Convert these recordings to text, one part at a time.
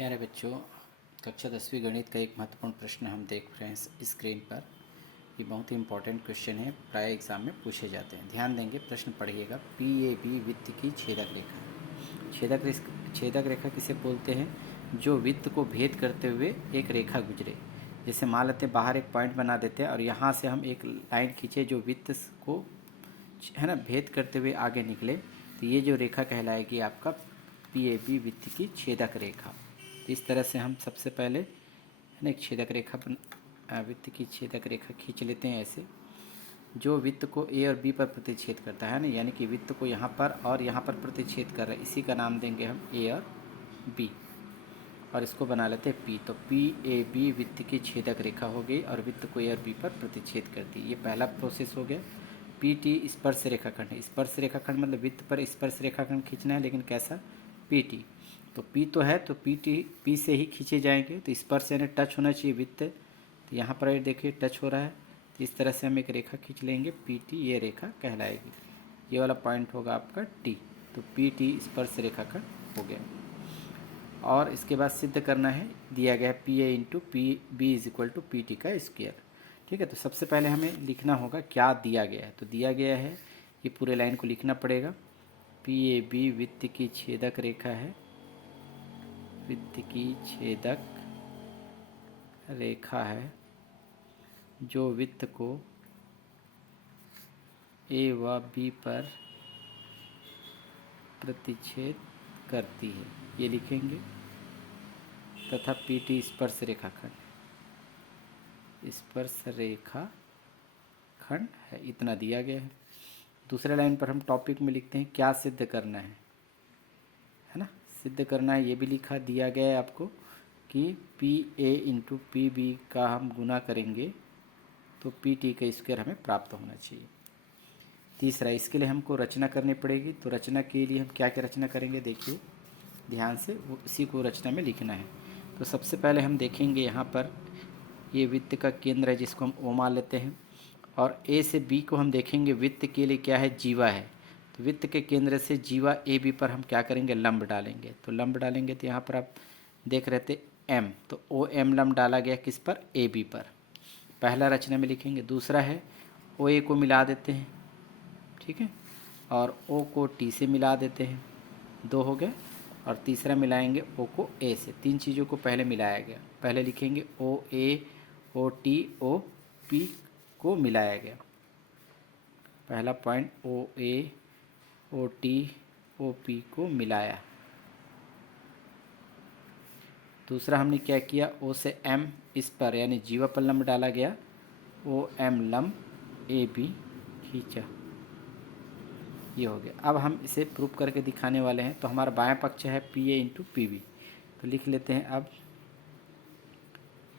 प्यारे बच्चों, कक्षा 10वीं गणित का एक महत्वपूर्ण प्रश्न हम देख रहे हैं स्क्रीन पर। ये बहुत ही इंपॉर्टेंट क्वेश्चन है, प्राय एग्जाम में पूछे जाते हैं। ध्यान देंगे, प्रश्न पढ़िएगा। PAB वृत्त की छेदक रेखा। छेदक रेखा किसे बोलते हैं? जो वृत्त को भेद करते हुए एक रेखा गुजरे। जैसे मान लेते हैं बाहर एक पॉइंट बना देते हैं और यहाँ से हम एक लाइन खींचे जो वृत्त को है ना भेद करते हुए आगे निकले, तो ये जो रेखा कहलाएगी आपका PAB वृत्त की छेदक रेखा। तो इस तरह से हम सबसे पहले है ना एक छेदक रेखा वृत्त की छेदक रेखा खींच लेते हैं ऐसे, जो वृत्त को A और B पर प्रतिच्छेद करता है ना, यानी कि वृत्त को यहाँ पर और यहाँ पर प्रतिच्छेद कर रहा है, इसी का नाम देंगे हम A और B, और इसको बना लेते हैं P। तो PAB वृत्त की छेदक रेखा हो गई और वृत्त को A और B पर प्रतिच्छेद करती है। ये पहला प्रोसेस हो गया। PT स्पर्श रेखाखंड है। स्पर्श रेखाखंड मतलब वृत्त पर स्पर्श रेखाखंड खींचना है, लेकिन कैसा? PT। तो P तो है, तो P से ही खींचे जाएंगे। तो स्पर्श यानी टच होना चाहिए वृत्त, तो यहाँ पर देखिए टच हो रहा है, तो इस तरह से हम एक रेखा खींच लेंगे PT। ये रेखा कहलाएगी, ये वाला पॉइंट होगा आपका T। तो PT स्पर्श रेखाखंड हो गया। और इसके बाद सिद्ध करना है, दिया गया है PA into B is equal to PT का स्क्वायर। ठीक है, तो सबसे पहले हमें लिखना होगा क्या दिया गया है। तो दिया गया है, ये पूरे लाइन को लिखना पड़ेगा। PAB वृत्त की छेदक रेखा है, वृत्त की छेदक रेखा है जो वृत्त को A व B पर प्रतिच्छेद करती है, ये लिखेंगे। तथा PT स्पर्श रेखाखंड, स्पर्श रेखाखंड है, इतना दिया गया है। दूसरे लाइन पर हम टॉपिक में लिखते हैं क्या सिद्ध करना है ना, सिद्ध करना है, ये भी लिखा दिया गया है आपको कि PA इंटू PB का हम गुना करेंगे तो PT का स्क्वायर हमें प्राप्त होना चाहिए। तीसरा, इसके लिए हमको रचना करनी पड़ेगी। तो रचना के लिए हम क्या क्या रचना करेंगे, देखिए ध्यान से, उसी को रचना में लिखना है। तो सबसे पहले हम देखेंगे यहाँ पर ये वृत्त का केंद्र है, जिसको हम O मान लेते हैं, और A से B को हम देखेंगे वृत्त के लिए क्या है, जीवा है। तो वृत्त के केंद्र से जीवा AB पर हम क्या करेंगे, लंब डालेंगे। तो लंब डालेंगे तो यहाँ पर आप देख रहे थे M, तो OM लंब डाला गया किस पर, AB पर। पहला रचना में लिखेंगे। दूसरा है OA को मिला देते हैं, ठीक है, और O को T से मिला देते हैं, 2 हो गए। और तीसरा मिलाएंगे O को A से। 3 चीज़ों को पहले मिलाया गया। पहले लिखेंगे OA OT OP को मिलाया गया। पहला पॉइंट OA OT OP को मिलाया। दूसरा हमने क्या किया, O से M इस पर यानी जीवा पर लंब डाला गया, OM लंब AB खींचा, ये हो गया। अब हम इसे प्रूफ करके दिखाने वाले हैं। तो हमारा बायां पक्ष है PA इंटू PB, तो लिख लेते हैं अब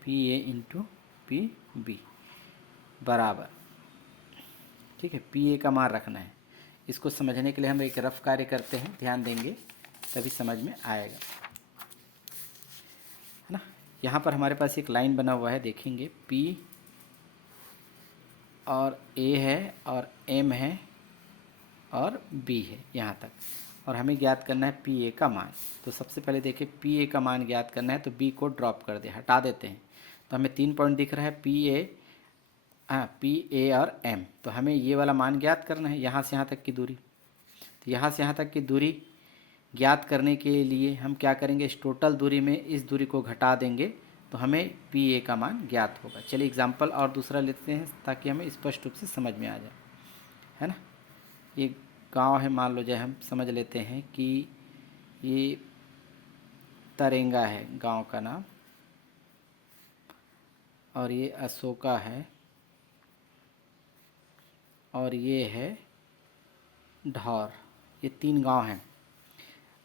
PA इंटू PB बराबर, ठीक है, PA का मान रखना है। इसको समझने के लिए हम एक रफ कार्य करते हैं, ध्यान देंगे तभी समझ में आएगा, है ना। यहाँ पर हमारे पास एक लाइन बना हुआ है, देखेंगे P और A है और M है और B है यहाँ तक, और हमें ज्ञात करना है PA का मान। तो सबसे पहले देखिए PA का मान ज्ञात करना है, तो B को ड्रॉप कर दे, हटा देते हैं। तो हमें 3 पॉइंट दिख रहा है, PA और M। तो हमें ये वाला मान ज्ञात करना है, यहाँ से यहाँ तक की दूरी। तो यहाँ से यहाँ तक की दूरी ज्ञात करने के लिए हम क्या करेंगे, इस टोटल दूरी में इस दूरी को घटा देंगे, तो हमें PA का मान ज्ञात होगा। चलिए एग्जाम्पल और दूसरा लेते हैं ताकि हमें स्पष्ट रूप से समझ में आ जाए, है ना। ये गांव है, मान लो, जाए हम समझ लेते हैं कि ये तरेंगा है गांव का नाम, और ये अशोका है, और ये है ढौर। ये 3 गांव हैं,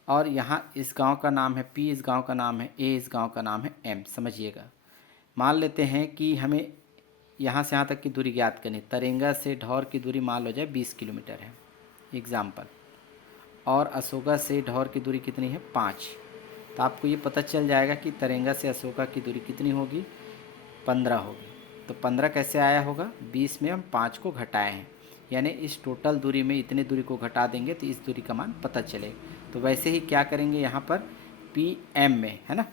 और यहाँ इस गांव का नाम है P, इस गांव का नाम है A, इस गांव का नाम है M। समझिएगा, मान लेते हैं कि हमें यहाँ से यहाँ तक की दूरी ज्ञात करनी। तरेंगा से ढौर की दूरी मान लो जाए 20 किलोमीटर है, एग्ज़ाम्पल, और अशोका से ढौर की दूरी कितनी है, 5। तो आपको ये पता चल जाएगा कि तरेंगा से अशोका की दूरी कितनी होगी, 15 होगी। तो 15 कैसे आया होगा, 20 में हम 5 को घटाए हैं, यानी इस टोटल दूरी में इतने दूरी को घटा देंगे तो इस दूरी का मान पता चलेगा। तो वैसे ही क्या करेंगे यहाँ पर PM में, है ना,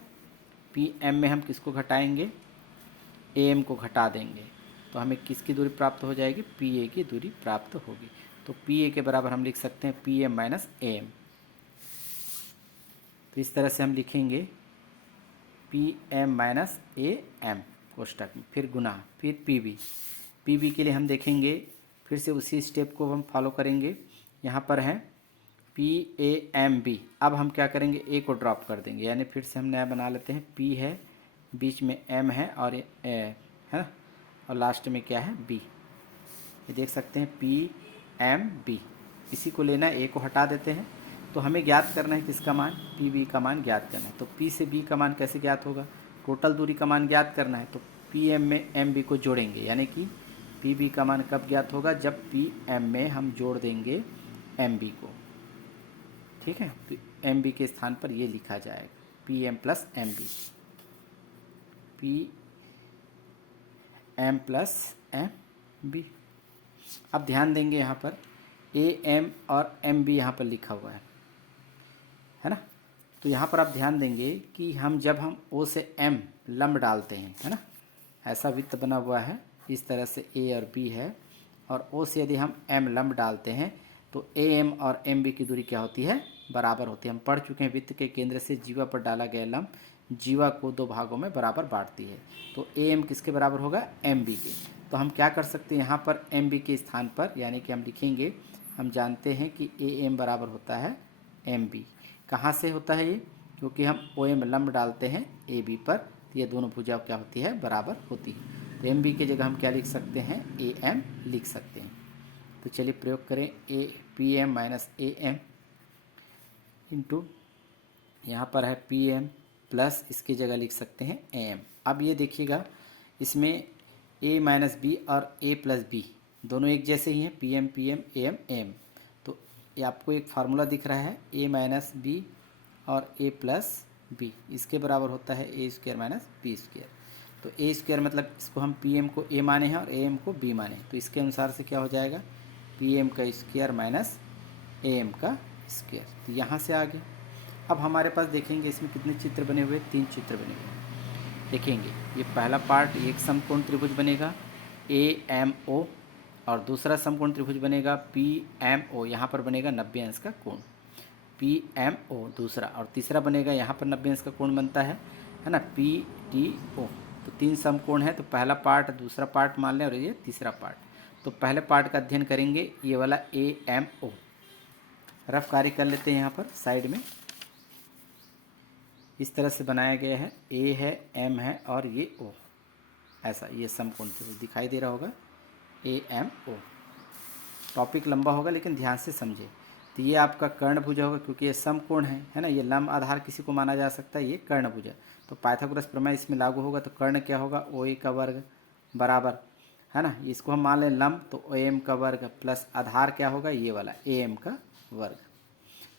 पी एम में हम किसको घटाएंगे, ए एम को घटा देंगे, तो हमें किसकी दूरी प्राप्त हो जाएगी, पी ए की दूरी प्राप्त होगी। तो पी ए के बराबर हम लिख सकते हैं P M minus A M. तो इस तरह से हम लिखेंगे P M minus A M कोष्टक में, फिर गुना, फिर पी बी। पी बी के लिए हम देखेंगे, फिर से उसी स्टेप को हम फॉलो करेंगे। यहाँ पर है पी ए एम बी। अब हम क्या करेंगे, ए को ड्रॉप कर देंगे, यानी फिर से हम नया बना लेते हैं। पी है, बीच में एम है और ए है ना, और लास्ट में क्या है, बी। ये देख सकते हैं पी एम बी, इसी को लेना है, ए को हटा देते हैं। तो हमें ज्ञात करना है किसका मान, पी बी का मान ज्ञात करना है। तो पी से बी का मान कैसे ज्ञात होगा, टोटल दूरी का मान ज्ञात करना है। तो पी एम में एम बी को जोड़ेंगे, यानी कि पी बी का मान कब ज्ञात होगा, जब पी एम में हम जोड़ देंगे एम बी को। ठीक है, तो एम बी के स्थान पर ये लिखा जाएगा P M plus M B, P M plus M B. अब ध्यान देंगे यहाँ पर ए एम और एम बी यहाँ पर लिखा हुआ है ना। तो यहाँ पर आप ध्यान देंगे कि जब हम ओ से एम लंब डालते हैं, है ना, ऐसा वृत्त बना हुआ है, इस तरह से ए और बी है, और ओ से यदि हम एम लंब डालते हैं तो ए एम और एम बी की दूरी क्या होती है, बराबर होती है। हम पढ़ चुके हैं वृत्त के केंद्र से जीवा पर डाला गया लंब जीवा को दो भागों में बराबर बांटती है। तो ए एम किसके बराबर होगा, एम बी के। तो हम क्या कर सकते हैं, यहाँ पर एम बी के स्थान पर, यानी कि हम लिखेंगे, हम जानते हैं कि ए एम बराबर होता है एम बी। कहाँ से होता है ये, क्योंकि हम ओ एम लंब डालते हैं ए बी पर, तो ये दोनों भुजा क्या होती है, बराबर होती है। तो एम बी की जगह हम क्या लिख सकते हैं, ए एम लिख सकते हैं। तो चलिए प्रयोग करें, A P M minus A M into, यहाँ पर है पी एम प्लस, इसकी जगह लिख सकते हैं ए एम। अब ये देखिएगा, इसमें ए माइनस बी और ए प्लस बी दोनों एक जैसे ही हैं, P M A M A M. तो ये आपको एक फार्मूला दिख रहा है, ए माइनस बी और ए प्लस बी, इसके बराबर होता है ए स्क्वायर माइनस बी स्क्वायर। तो ए स्क्वायर मतलब इसको हम पी एम को ए माने हैं और ए एम को बी माने हैं, तो इसके अनुसार से क्या हो जाएगा, पी एम का स्क्वायर माइनस ए एम का स्क्वायर। तो यहाँ से आ गया। अब हमारे पास देखेंगे इसमें कितने चित्र बने हुए, 3 चित्र बने हुए हैं। देखेंगे ये पहला पार्ट एक समकोण त्रिभुज बनेगा ए एम ओ, और दूसरा समकोण त्रिभुज बनेगा पी एम ओ, यहाँ पर बनेगा 90 अंश का कोण पी एम ओ दूसरा, और तीसरा बनेगा यहाँ पर 90 अंश का कोण बनता है ना, पी टी ओ। तो 3 समकोण है, तो पहला पार्ट दूसरा पार्ट मान लें और ये तीसरा पार्ट। तो पहले पार्ट का अध्ययन करेंगे, ये वाला ए एम ओ, रफ कार्य कर लेते हैं। यहाँ पर साइड में इस तरह से बनाया गया है, ए है, एम है और ये ओ, ऐसा ये समकोण त्रिभुज दिखाई दे रहा होगा, ए एम ओ। टॉपिक लंबा होगा लेकिन ध्यान से समझे। तो ये आपका कर्णभुज होगा, क्योंकि ये समकोण है ना, ये लंब आधार किसी को माना जा सकता है, ये कर्णभुज है। तो पाइथागोरस प्रमेय इसमें लागू होगा, तो कर्ण क्या होगा, ओ ए का वर्ग बराबर, है ना, इसको हम मान लें लंब, तो ओ एम का वर्ग प्लस आधार क्या होगा, ये वाला ए एम का वर्ग।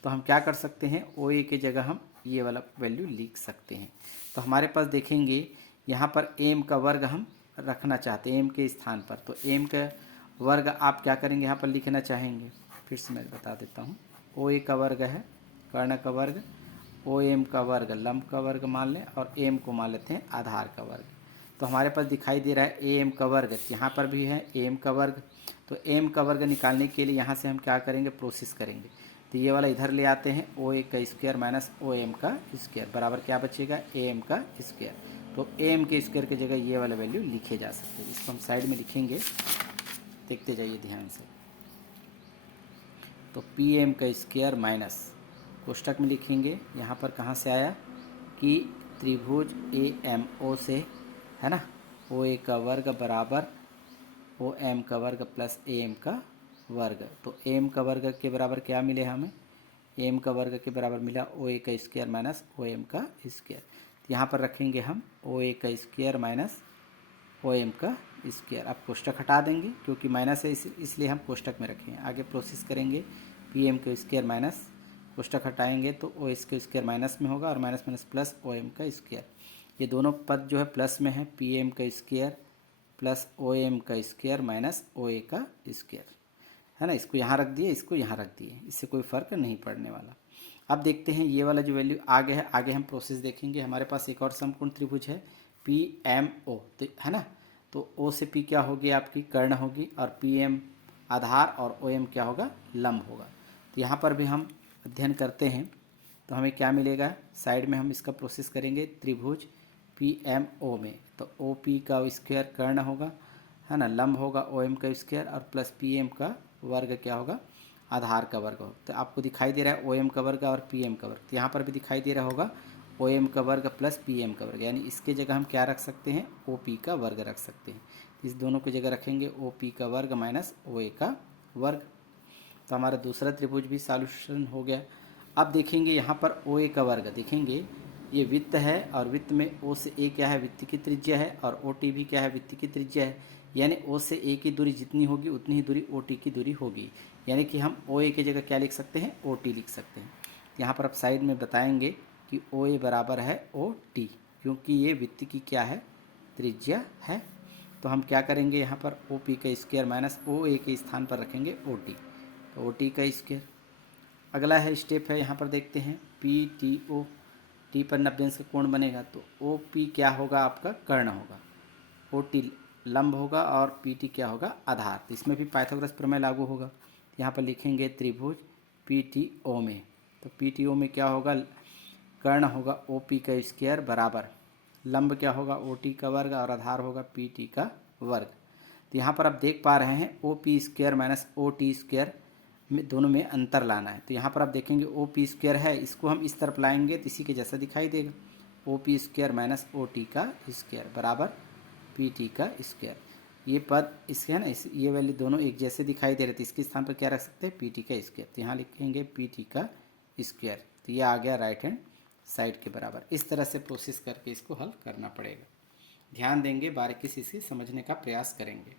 तो हम क्या कर सकते हैं, ओ ए की जगह हम ये वाला वैल्यू लिख सकते हैं। तो हमारे पास देखेंगे यहाँ पर एम का वर्ग हम रखना चाहते हैं एम के स्थान पर, तो एम का वर्ग आप क्या करेंगे, यहाँ पर लिखना चाहेंगे, फिर से मैं बता देता हूँ। ओ ए का वर्ग है कर्ण का वर्ग, ओ एम का वर्ग लंब का वर्ग मान लें, और एम को मान लेते हैं आधार का वर्ग। तो हमारे पास दिखाई दे रहा है ए एम का वर्ग, यहाँ पर भी है ए एम का वर्ग। तो एम का वर्ग निकालने के लिए यहाँ से हम क्या करेंगे, प्रोसेस करेंगे। तो ये वाला इधर ले आते हैं, ओ ए का स्क्वायर माइनस ओ एम का स्क्वायर बराबर क्या बचेगा, ए एम का स्क्वायर। तो ए एम के स्क्वायर की जगह ये वाला वैल्यू लिखे जा सकते हैं। इसको हम साइड में लिखेंगे, देखते जाइए ध्यान से। तो पी एम का स्क्वायर माइनस कोष्टक में लिखेंगे, यहाँ पर कहाँ से आया कि त्रिभुज ए एम ओ से, है ना, ओ ए का वर्ग बराबर ओ एम का वर्ग प्लस ए एम का वर्ग। तो एम का वर्ग के बराबर क्या मिले हमें, एम का वर्ग के बराबर मिला ओ ए का स्क्वायर माइनस ओ एम का स्क्वायर। यहाँ पर रखेंगे हम ओ ए का स्क्वायर माइनस ओ एम का स्क्वायर। अब कोष्टक हटा देंगे क्योंकि माइनस है, इसलिए हम कोष्टक में रखेंगे। आगे प्रोसेस करेंगे, पी एम का स्क्वायर माइनस, कोष्टक हटाएंगे तो ओ एस का स्क्वायर माइनस में होगा और minus minus plus O M का स्क्वायर। ये दोनों पद जो है प्लस में है, पी एम का स्क्वायर प्लस ओ एम का स्क्वायर माइनस ओ ए का स्क्वायर, है ना। इसको यहाँ रख दिए, इसको यहाँ रख दिए, इससे कोई फर्क नहीं पड़ने वाला। अब देखते हैं ये वाला जो वैल्यू आगे है, आगे हम प्रोसेस देखेंगे। हमारे पास एक और समकोण त्रिभुज है पी एम ओ, तो है ना, तो ओ से पी क्या होगी आपकी कर्ण होगी, और पी एम आधार, और ओ एम क्या होगा लंब होगा। तो यहाँ पर भी हम अध्ययन करते हैं तो हमें क्या मिलेगा, साइड में हम इसका प्रोसेस करेंगे त्रिभुज पी एम ओ में, तो ओ पी का स्क्वायर कर्ण होगा, है ना, लंब होगा ओ एम का स्क्वायर, और प्लस पी एम का वर्ग क्या होगा आधार का वर्ग हो। तो आपको दिखाई दे रहा है ओ एम का वर्ग और पी एम का वर्ग, तो यहाँ पर भी दिखाई दे रहा होगा ओ एम का वर्ग प्लस पी एम का वर्ग, यानी इसके जगह हम क्या रख सकते हैं ओ पी का वर्ग रख सकते हैं। इस दोनों की जगह रखेंगे ओ पी का वर्ग माइनस ओ ए का वर्ग, तो हमारा दूसरा त्रिभुज भी सॉल्यूशन हो गया। अब देखेंगे यहाँ पर ओ ए का वर्ग, देखेंगे ये वित्त है, और वित्त में ओ से ए क्या है वित्त की त्रिज्या है, और ओ टी भी क्या है वित्त की त्रिज्या है, यानी ओ से ए की दूरी जितनी होगी उतनी ही दूरी ओ टी की दूरी होगी, यानी कि हम ओ ए की जगह क्या लिख सकते हैं ओ टी लिख सकते हैं। यहाँ पर आप साइड में बताएंगे कि ओ ए बराबर है ओ टी, क्योंकि ये वित्त की क्या है त्रिज्या है। तो हम क्या करेंगे यहाँ पर ओ पी का स्क्वायर माइनस ओ ए के स्थान पर रखेंगे ओ टी, तो ओ टी का स्क्वायर। अगला है स्टेप है, यहाँ पर देखते हैं पी टी ओ, टी पर 90 अंश का कोण बनेगा, तो ओ पी क्या होगा आपका कर्ण होगा, ओ टी लंब होगा, और पी टी क्या होगा आधार। तो इसमें भी पाइथागोरस प्रमेय लागू होगा। यहाँ पर लिखेंगे त्रिभुज पी टी ओ में, तो पी टी ओ में क्या होगा कर्ण होगा ओ पी का स्क्वायर बराबर लंब क्या होगा ओ टी का वर्ग, और आधार होगा पी टी का वर्ग। तो यहाँ पर आप देख पा रहे हैं O P square minus O T square में दोनों में अंतर लाना है। तो यहाँ पर आप देखेंगे ओ पी स्क्वायर है, इसको हम इस तरफ लाएंगे तो इसी के जैसा दिखाई देगा, O P square minus O T का स्क्वायर बराबर पी टी का स्क्वायर। ये पद इसके है ना, इस ये वैल्यू दोनों एक जैसे दिखाई दे रहे थे, इसके स्थान पर क्या रख सकते हैं पी टी का स्क्वायर, तो यहाँ लिखेंगे पी टी का स्क्वायर, तो ये आ गया राइट हैंड साइड के बराबर। इस तरह से प्रोसेस करके इसको हल करना पड़ेगा। ध्यान देंगे, बारीकी से इसे समझने का प्रयास करेंगे।